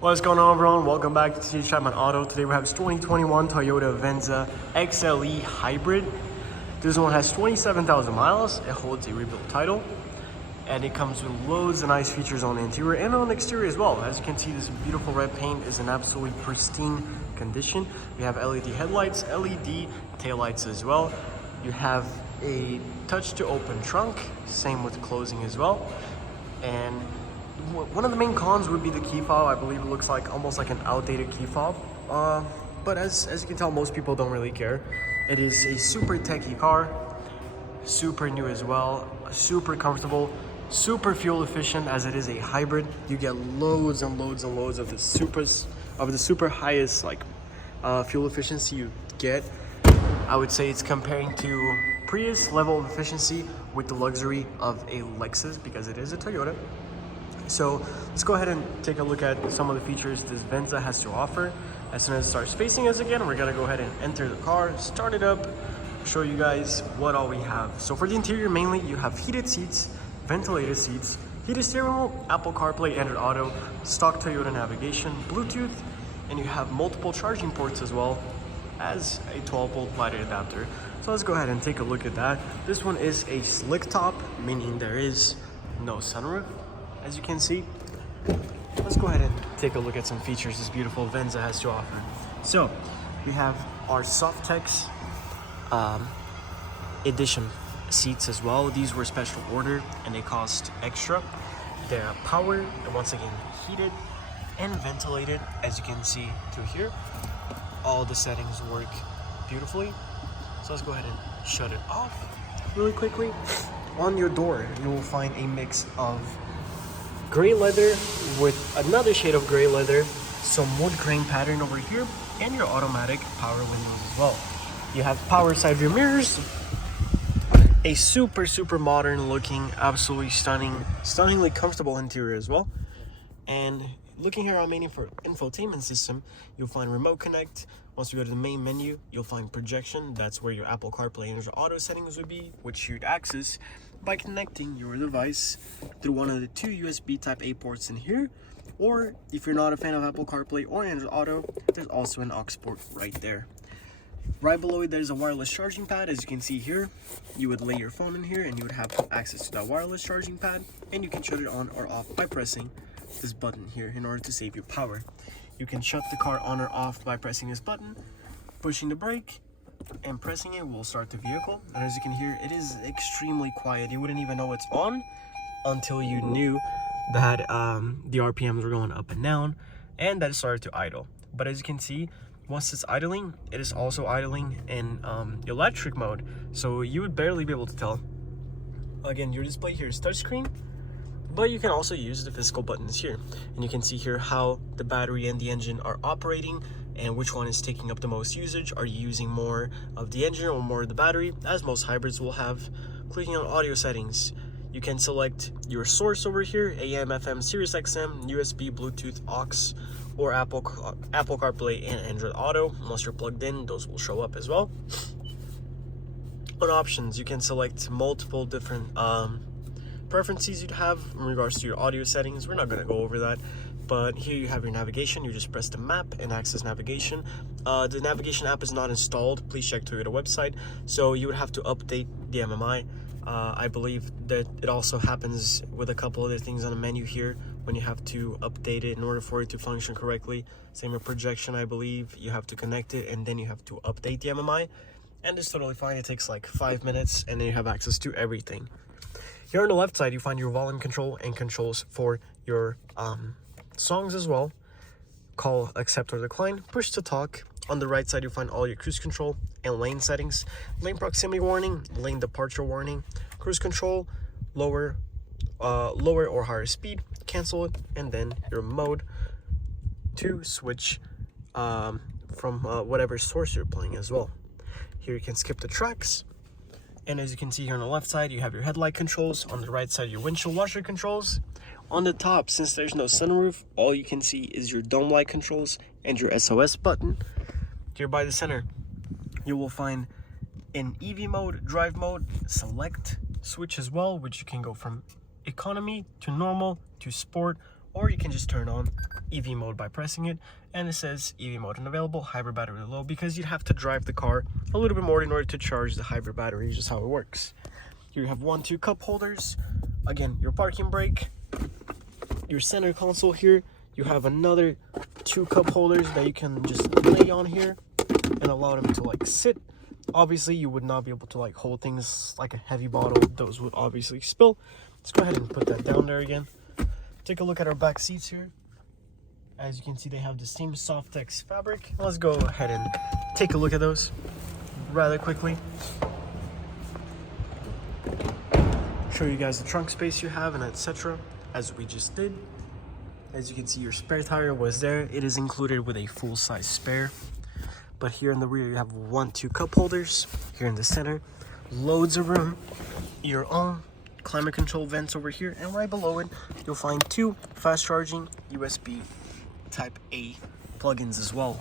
What's going on, everyone? Welcome back to Teach Chapman Auto. Today we have this 2021 Toyota Venza XLE Hybrid. This one has 27,000 miles. It holds a rebuilt title, and it comes with loads of nice features on the interior and on the exterior as well. As you can see, this beautiful red paint is in absolutely pristine condition. We have LED headlights, LED taillights as well. You have a touch to open trunk, same with closing as well. And one of the main cons would be the key fob. I believe it looks like almost like an outdated key fob. But as you can tell, most people don't really care. It is a super techy car, super new as well, super comfortable, super fuel efficient as it is a hybrid. You get loads and loads and loads of the super highest fuel efficiency you get. I would say it's comparing to Prius level of efficiency with the luxury of a Lexus because it is a Toyota. So let's go ahead and take a look at some of the features this Venza has to offer. As soon as it starts facing us again, we're gonna go ahead and enter the car, start it up, show you guys what all we have. So for the interior, mainly you have heated seats, ventilated seats, heated steering wheel, Apple CarPlay, Android Auto, stock Toyota navigation, Bluetooth, and you have multiple charging ports as well as a 12-volt lighted adapter. So let's go ahead and take a look at that. This one is a slick top, meaning there is no sunroof. As you can see, let's go ahead and take a look at some features this beautiful Venza has to offer. So we have our SofTex edition seats as well. These were special order and they cost extra. They're powered and once again heated and ventilated. As you can see through here, all the settings work beautifully. So let's go ahead and shut it off really quickly. On your door, you will find a mix of gray leather with another shade of gray leather, some wood grain pattern over here, and your automatic power windows as well. You have power side view mirrors, a super modern looking, absolutely stunningly comfortable interior as well. And looking here on main infotainment system, you'll find remote connect. Once you go to the main menu, you'll find projection. That's where your Apple CarPlay and your auto settings would be, which you'd access by connecting your device through one of the two USB Type A ports in here. Or if you're not a fan of Apple CarPlay or Android Auto, there's also an aux port right there. Right below it, there's a wireless charging pad. As you can see here, you would lay your phone in here and you would have access to that wireless charging pad, and you can shut it on or off by pressing this button here in order to save your power. You can shut the car on or off by pressing this button, pushing the brake, and pressing it will start the vehicle. And as you can hear, it is extremely quiet. You wouldn't even know it's on until you knew that the RPMs were going up and down and that it started to idle. But as you can see, once it's idling, it is also idling in electric mode, so you would barely be able to tell. Again, your display here is touchscreen, but you can also use the physical buttons here, and you can see here how the battery and the engine are operating and which one is taking up the most usage. Are you using more of the engine or more of the battery, as most hybrids will have. Clicking on audio settings, you can select your source over here: AM, FM, Sirius XM, USB, Bluetooth, aux, or Apple CarPlay and Android Auto. Once you're plugged in, those will show up as well. On options, you can select multiple different preferences you'd have in regards to your audio settings. We're not going to go over that, but here you have your navigation. You just press the map and access navigation. The navigation app is not installed. Please check Toyota website. So you would have to update the MMI. I believe that it also happens with a couple other things on the menu here when you have to update it in order for it to function correctly. Same with projection, I believe. You have to connect it and then you have to update the MMI. And it's totally fine. It takes like 5 minutes and then you have access to everything. Here on the left side, you find your volume control and controls for your songs as well. Call, accept, or decline, push to talk. On the right side, you find all your cruise control and lane settings, lane proximity warning, lane departure warning, cruise control, lower or higher speed, cancel it, and then your mode to switch from whatever source you're playing as well. Here you can skip the tracks. And as you can see here on the left side, you have your headlight controls. On the right side, your windshield washer controls. On the top, since there's no sunroof, all you can see is your dome light controls and your SOS button. Here by the center, you will find an EV mode, drive mode, select switch as well, which you can go from economy to normal to sport or you can just turn on EV mode by pressing it, and it says EV mode unavailable, hybrid battery low, because you'd have to drive the car a little bit more in order to charge the hybrid battery, just how it works. Here you have 2 cup holders, again your parking brake, your center console. Here you have another 2 cup holders that you can just lay on here and allow them to like sit. Obviously you would not be able to like hold things like a heavy bottle, those would obviously spill. Let's go ahead and put that down there again. Take a look at our back seats here. As you can see, they have the same SofTex fabric. Let's go ahead and take a look at those rather quickly. Show you guys the trunk space you have and etc. as we just did. As you can see, your spare tire was there. It is included with a full-size spare. But here in the rear, you have 2 cup holders. Here in the center, loads of room. Your own climate control vents over here, and right below it, you'll find 2 fast-charging USB Type A plugins as well.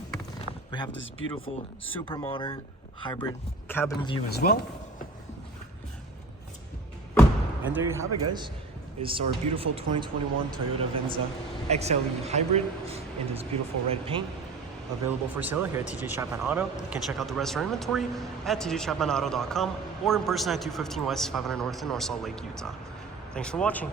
We have this beautiful, super modern hybrid cabin view as well. And there you have it, guys. It's our beautiful 2021 Toyota Venza XLE Hybrid in this beautiful red paint, available for sale here at TJ Chapman Auto. You can check out the rest of our inventory at tjchapmanauto.com or in person at 215 West 500 North in North Salt Lake, Utah. Thanks for watching.